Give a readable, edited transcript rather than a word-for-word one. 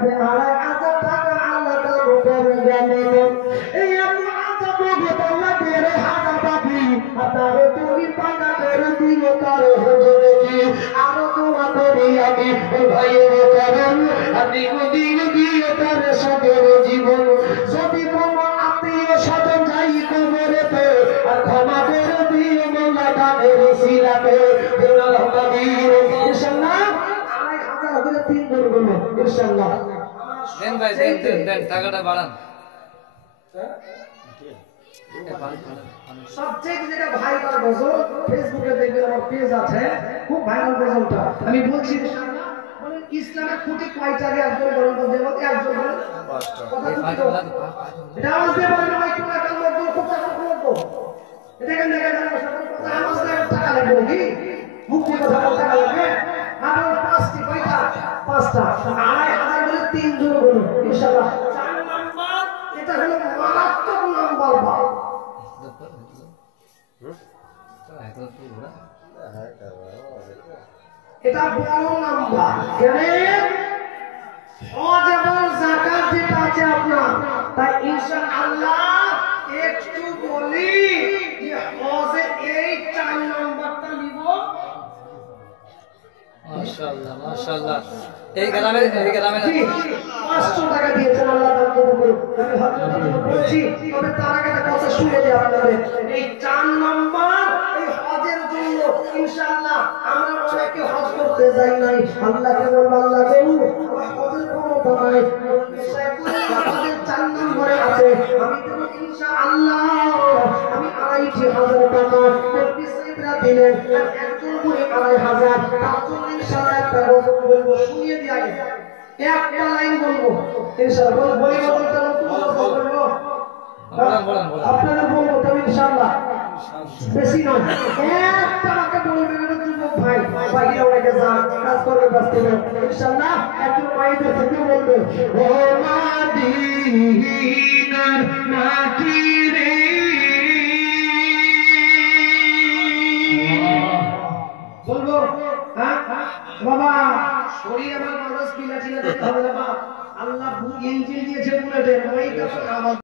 যে 2,500 টাকা আল্লাহ তাআলা রূপে জানেন এই আমি আজা বলবো আল্লাহ 1,500 বাকি তারে তুমি পাকা করে দিও তার হুজুরে কি আর দোয়া করি আমি ভাইয়ের কারণ আমি দিন দিয়ে তার সাথের জীবন যদি কোনো আত্মীয় স্বজন যাই কবরেতে আর ক্ষমা করে দিও মোলা দানের সিলাতে বেলাল কবির ইনশাআল্লাহ 2,500 করে 3 গুণ গুণ ইনশাআল্লাহ দেন ভাই দেন টাকাটা বাড়ান সবচেয়ে যেটা ভাইরাল গজল ফেসবুকে দেখবেন আমার পেজ আছে খুব ভাইরাল গজলটা আমি বলছি ইনশাআল্লাহ বলেন ইসলামের খুঁটি কয়টা আগে একজন বলেন তো যেমন একজন বলেন কথা এটা আওয়াজ দিয়ে বলেন ভাই কোন একটা লোক খুব টাকা করবো এটা কেন দেখা যায় কথা আওয়াজ দিয়ে টাকা লাগবে কি মুক্তি কথা বলতে লাগবে আর পাঁচটি কয়টা পাঁচটা 2,500 বলে 3 জন বলুন ইনশাআল্লাহ 4 নাম্বার এটা হলো মারাত্মক নাম্বার ভাই এটা বড় নাম্বার কেন হজ এবং যাকাত যেটা আছে আপনার তাই ইনশাআল্লাহ একটু বলি যে হজে এই 4 নাম্বারটা নিব মাশাআল্লাহ মাশাআল্লাহ এই গ্রামে 500 টাকা দিয়েছেন আল্লাহ তাআলা কবুল করুন আমি হজ বলছি তবে তার আগে একটা কথা শুনে দিই আপনাদের এই 4 নাম্বার এই হজের জন্য ইনশাআল্লাহ আমরা অনেকে হজ করতে যাই নাই আল্লাহকে বলবো আল্লাহ গো হজের ক্ষমতা নাই আমাদের 4 নম্বরে আছে আমি দেব ইনশাআল্লাহ আমি 2,500 টাকা কবি সাহেবরা দিলেন একজন করে 2,500 তার জন্য ইনশাআল্লাহ একটা বলবো শুনিয়ে দিই আগে একটা লাইন বলবো ইনশাআল্লাহ বলি বলতে বলবো আপনারা বলবো তবে ইনশাআল্লাহ বেশি নয় একটা আমাকে বলবেন এটা যুবক ভাই বাইরে ওটাকে যান কাজ করবে ব্যস্ত ইনশাআল্লাহ একজন মাইদের থেকে বলবে ও মদিনার মাটি রে বলবো হ্যাঁ বাবা শরীর আমার মানুষ পিলা টিলা দিতে হবে না বাবা আল্লাহ ইঞ্জিন দিয়েছে বুলেটে ওইটা তো